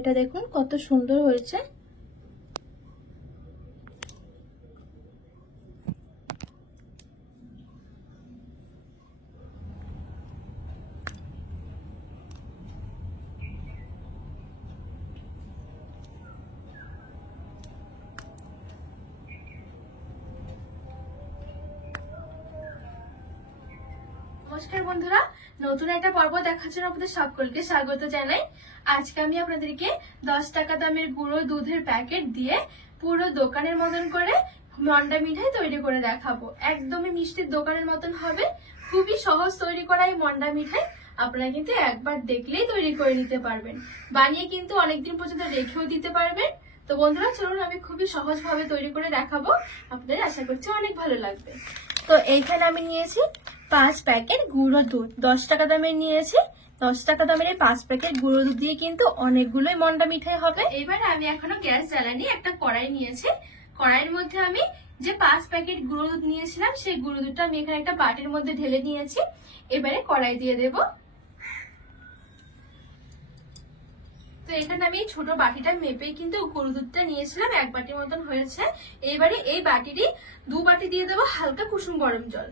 তরকারিটা দেখুন কত সুন্দর হয়েছে। নমস্কার বন্ধুরা, নতুন একটা পর্ব দেখার জন্য আপনাদের সকলকে স্বাগত জানাই। আজকে আমি আপনাদেরকে 10 টাকা দামের গুঁড়ো দুধের প্যাকেট দিয়ে পুরো দোকানের মতন করে মন্ডা মিঠাই তৈরি করে দেখাবো। একদমই মিষ্টির দোকানের মতন হবে, খুবই সহজ তৈরি করা এই মন্ডা মিঠাই। আপনারা কিন্তু একবার দেখলেই তৈরি করে নিতে পারবেন, বানিয়ে কিন্তু অনেকদিন পর্যন্ত রেখেও দিতে পারবেন। তো বন্ধুরা চলুন আমি খুবই সহজভাবে তৈরি করে দেখাবো, আপনাদের আশা করছি অনেক ভালো লাগবে। তো এইখানে আমি নিয়েছি 5 প্যাকেট গুঁড়ো দুধ, 10 টাকা দামের নিয়েছি। 10 টাকা দামের এই 5 প্যাকেট গুঁড়ো দুধ দিয়ে কিন্তু অনেকগুলোই মন্ডা মিঠাই হবে। এবার আমি এখনো গ্যাস জ্বালানি, একটা কড়াই নিয়েছি। কড়াইয়ের মধ্যে আমি যে 5 প্যাকেট গুঁড়ো দুধ নিয়েছিলাম সেই গুঁড়ো দুধটা আমি এখানে একটা বাটির মধ্যে ঢেলে নিয়েছি। এবারে কড়াই দিয়ে দেব। তো এখানে আমি ছোট বাটিটা মেপে কিন্তু গুঁড়ো দুধটা নিয়েছিলাম, 1 বাটির মতন হয়েছে। এবারে এই বাটিরই 2 বাটি দিয়ে দেবো হালকা কুসুম গরম জল।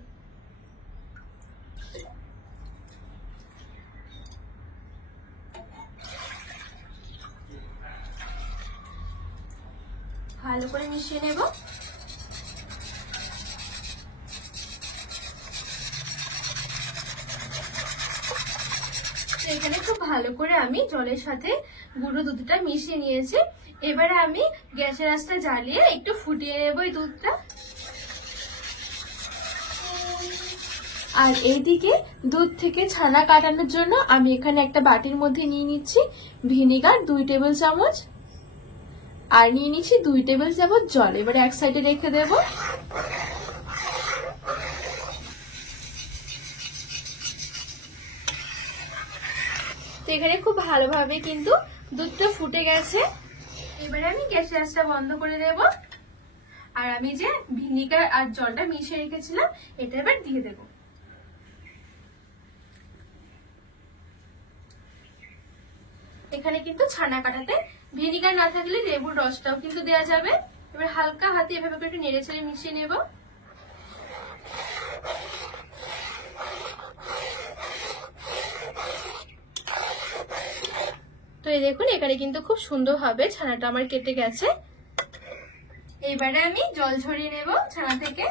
ভালো করে মিশিয়ে নেব। এখানে খুব ভালো করে আমি জলের সাথে গুঁড়ো দুধটা মিশিয়ে নিয়েছি। এবারে আমি গ্যাসের আঁচটা জ্বালিয়ে একটু ফুটিয়ে নেব এই দুধটা। আর এইদিকে দুধ থেকে ছানা কাটানোর জন্য আমি এখানে একটা বাটির মধ্যে নিয়ে নিচ্ছি ভিনেগার 2 টেবিল চামচ, আর নিয়ে নিচ্ছি 2 টেবিল চামচ জল। এবারে এক সাইডে রেখে দেব। তো এখানে খুব ভালোভাবে কিন্তু দুধটা ফুটে গেছে। এবারে আমি গ্যাসের আঁচটা বন্ধ করে দেব। আর আমি যে ভিনেগার আর জলটা মিশিয়ে রেখেছিলাম এটা এবার দিয়ে দেব। এখানে কিন্তু ছানা কাটাতে ভিনেগার না থাকলে লেবুর রসটাও কিন্তু দেওয়া যাবে। এবার হালকা হাতে এভাবে করে একটু নেড়ে চেড়ে মিশিয়ে নেব। তো এই দেখুন এখানে কিন্তু খুব সুন্দরভাবে ছানাটা আমার কেটে গেছে। এবারে আমি জল ঝরিয়ে নেব ছানা থেকে।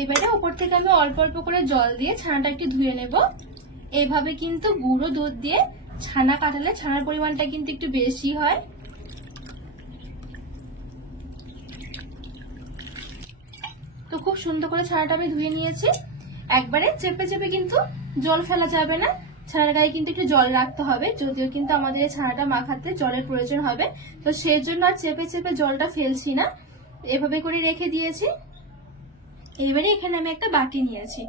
এবারে উপর থেকে আমি অল্প অল্প করে জল দিয়ে ছানাটা একটু ধুয়ে নেব। এইভাবে কিন্তু গুঁড়ো দুধ দিয়ে ছানা কাটালে ছানার পরিমাণটা কিন্তু একটু বেশি হয়। তো খুব সুন্দর করে ছানাটা আমি ধুয়ে নিয়েছি। একবারে চেপে চেপে কিন্তু জল ফেলা যাবে না, ছানার গায়ে কিন্তু একটু জল রাখতে হবে, যদিও কিন্তু আমাদের এই ছানাটা মাখাতে জলের প্রয়োজন হবে। তো সেই জন্য আর চেপে চেপে জলটা ফেলছি না, এভাবে করে রেখে দিয়েছি। এবারে এখানে আমি একটা বাটি নিয়েছি,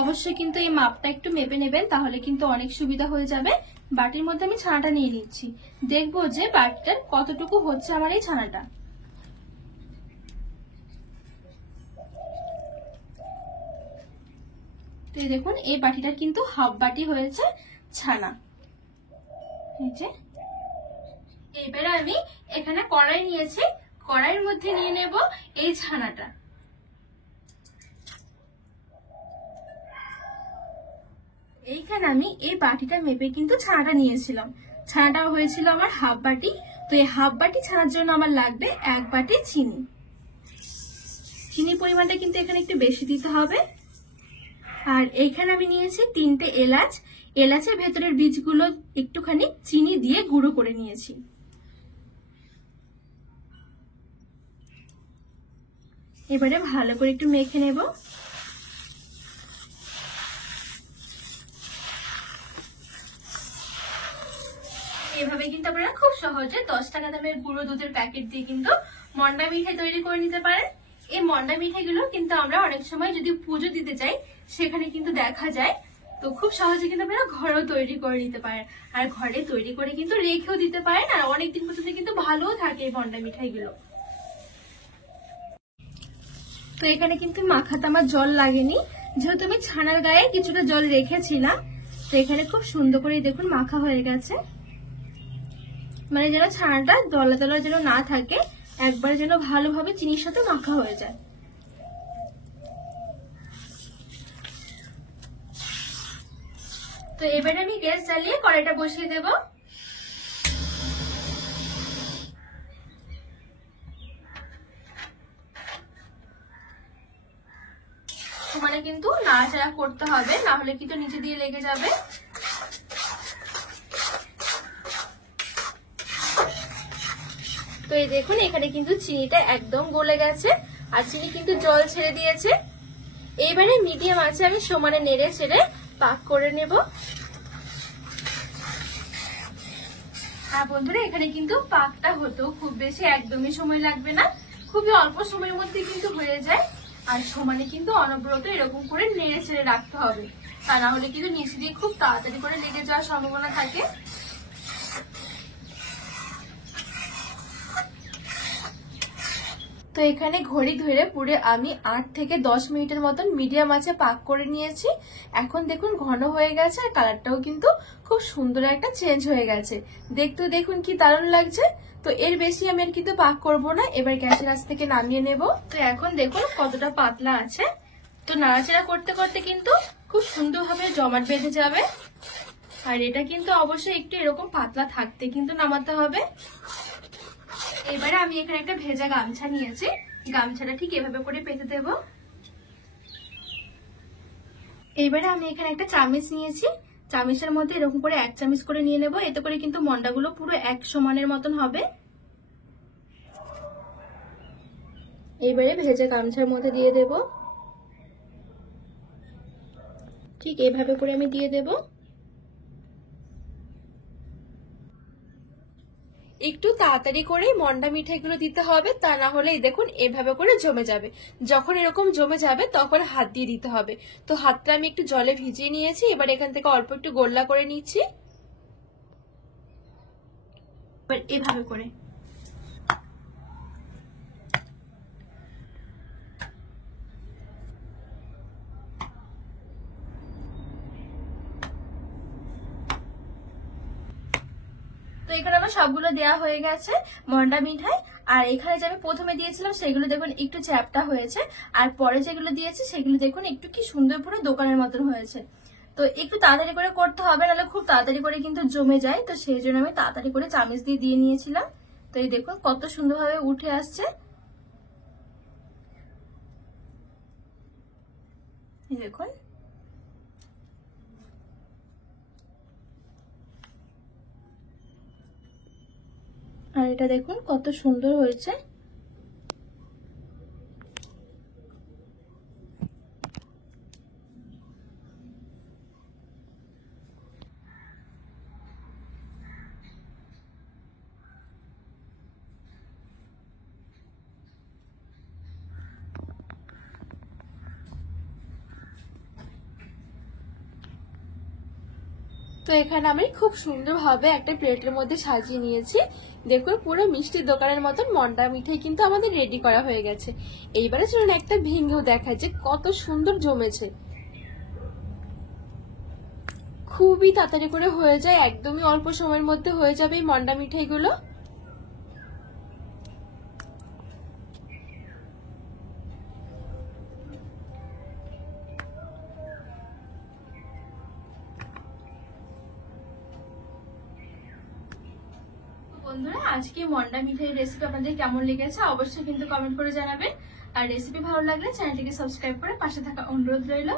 অবশ্যই কিন্তু এই মাপটা একটু মেপে নেবেন, তাহলে কিন্তু অনেক সুবিধা হয়ে যাবে। বাটির মধ্যে আমি ছানাটা নিয়ে নিচ্ছি, দেখবো যে বাটিটার কতটুকু হচ্ছে আমার এই ছানাটা। তো এই দেখুন এই বাটিটা কিন্তু হাফ বাটি হয়েছে ছানা। এই যে এবারে আমি এখানে কড়াই নিয়েছি, কড়াইয়ের মধ্যে নিয়ে নেব এই ছানাটা। এইখানে আমি এই বাটিটা মেপে কিন্তু ছানাটা নিয়েছিলাম, ছানাটা হয়েছিল আমার হাফ বাটি। তো এই হাফ বাটি ছানার জন্য আমার লাগবে 1 বাটি চিনি। চিনির পরিমাণটা কিন্তু এখানে একটু বেশি দিতে হবে। আর এইখানে আমি নিয়েছি 3টে এলাচ, এলাচের ভেতরের বীজগুলো একটুখানি চিনি দিয়ে গুঁড়ো করে নিয়েছি। এবারে ভালো করে একটু মেখে নেব। এভাবে কিন্তু আপনারা খুব সহজে 10 টাকা দামের গুঁড়ো দুধের প্যাকেট দিয়ে কিন্তু মন্ডা মিঠাই তৈরি করে নিতে পারেন। এই মন্ডা মিঠাইগুলো কিন্তু আমরা অনেক সময় যদি পুজো দিতে চাই সেখানে কিন্তু দেখা যায়। তো খুব সহজে কিন্তু আপনারা ঘরেও তৈরি করে নিতে পারেন, আর ঘরে তৈরি করে কিন্তু রেখেও দিতে পারেন, আর অনেকদিন পর্যন্ত কিন্তু ভালোও থাকে এই মন্ডা মিঠাইগুলো। তো এখানে কিন্তু মাখাতে আমার জল লাগেনি, যেহেতু আমি ছানার গায়ে কিছুটা জল রেখেছিলাম। তো এখানে খুব সুন্দর করে দেখুন মাখা হয়ে গেছে, মানে যেন ছানাটা দলা দলা যেন না থাকে, একবারে যেন ভালোভাবে চিনির সাথে মাখা হয়ে যায়। তো এবারে আমি গ্যাস জ্বালিয়ে কড়াইটা বসিয়ে দেব। মানে কিন্তু নাড়াচাড়া করতে হবে, না হলে কিন্তু নিচে দিয়ে লেগে যাবে। তো এই দেখুন এখানে কিন্তু চিনিটা একদম গলে গেছে, আর চিনি কিন্তু জল ছেড়ে দিয়েছে। এইবারে মিডিয়াম আছে আমি সমানে নেড়ে ছেড়ে পাক করে নেব। আর বন্ধুরা এখানে কিন্তু পাকটা হতেও খুব বেশি একদমই সময় লাগবে না, খুবই অল্প সময়ের মধ্যে কিন্তু হয়ে যায়। আর সমানে কিন্তু অনবরত এরকম করে নেড়ে ছেড়ে রাখতে হবে, তা না হলে কিন্তু নিচে দিয়ে খুব তাড়াতাড়ি করে লেগে যাওয়ার সম্ভাবনা থাকে। তো এখানে ঘড়ি ধরে পুরো আমি 8 থেকে 10 মিনিটের মতন মিডিয়াম আঁচে পাক করে নিয়েছি। এখন দেখুন ঘন হয়ে গেছে, আর কালারটাও কিন্তু খুব সুন্দর একটা চেঞ্জ হয়ে গেছে। দেখতেও দেখুন কি দারুণ লাগছে। তো এর বেশি আমি আর কিন্তু পাক করব না, এবার গ্যাসের আঁচ থেকে নামিয়ে নেব। তো এখন দেখুন কতটা পাতলা আছে। তো নাড়াচাড়া করতে করতে কিন্তু খুব সুন্দরভাবে জমাট বেঁধে যাবে। আর এটা কিন্তু অবশ্যই একটু এরকম পাতলা থাকতে কিন্তু নামাতে হবে। এবারে আমি এখানে একটা ভেজা গামছা নিয়েছি, গামছাটা ঠিক এভাবে করে পেতে দেব। এবারে আমি এখানে একটা চামচ নিয়েছি, চামচের মধ্যে এরকম করে 1 চামচ করে নিয়ে নেব। এতে করে কিন্তু মন্ডাগুলো পুরো এক সমানের মতন হবে। এবারে ভেজা গামছার মধ্যে দিয়ে দেব, ঠিক এভাবে করে আমি দিয়ে দেব। একটু তাড়াতাড়ি করে মন্ডা মিঠাইগুলো দিতে হবে, তা না হলে দেখুন এভাবে করে জমে যাবে। যখন এরকম জমে যাবে তখন হাত দিয়ে দিতে হবে। তো হাতটা আমি একটু জলে ভিজিয়ে নিয়েছি, এবার এখান থেকে অল্প একটু গোল্লা করে নিচ্ছি। এবার এভাবে করে তো এখানে আমার সবগুলো দেয়া হয়ে গেছে মন্ডা মিঠাই। আর এখানে যে আমি প্রথমে দিয়েছিলাম সেগুলো দেখুন একটু চ্যাপটা হয়েছে, আর পরে যেগুলো দিয়েছি সেগুলো দেখুন একটু কি সুন্দর পুরো দোকানের মতন হয়েছে। তো একটু তাড়াতাড়ি করে করতে হবে, নাহলে খুব তাড়াতাড়ি করে কিন্তু জমে যায়। তো সেই জন্য আমি তাড়াতাড়ি করে চামচ দিয়ে দিয়ে নিয়েছিলাম। তো এই দেখুন কত সুন্দরভাবে উঠে আসছে, দেখুন। আর এটা দেখুন কত সুন্দর হয়েছে। তো এখানে আমি খুব সুন্দরভাবে একটা প্লেটের মধ্যে সাজিয়ে নিয়েছি। দেখুন পুরো মিষ্টির দোকানের মতন মন্ডা মিঠাই কিন্তু আমাদের রেডি করা হয়ে গেছে। এইবারে চলুন একটা ভেঙেও দেখায় যে কত সুন্দর জমেছে। খুবই তাড়াতাড়ি করে হয়ে যায়, একদমই অল্প সময়ের মধ্যে হয়ে যাবে এই মন্ডা মিঠাইগুলো। বন্ধুরা আজকে মন্ডা মিঠাইয়ের রেসিপি আপনাদের কেমন লেগেছে অবশ্যই কিন্তু কমেন্ট করে জানাবেন। আর রেসিপি ভালো লাগলে চ্যানেলটিকে সাবস্ক্রাইব করে পাশে থাকা অনুরোধ রইল।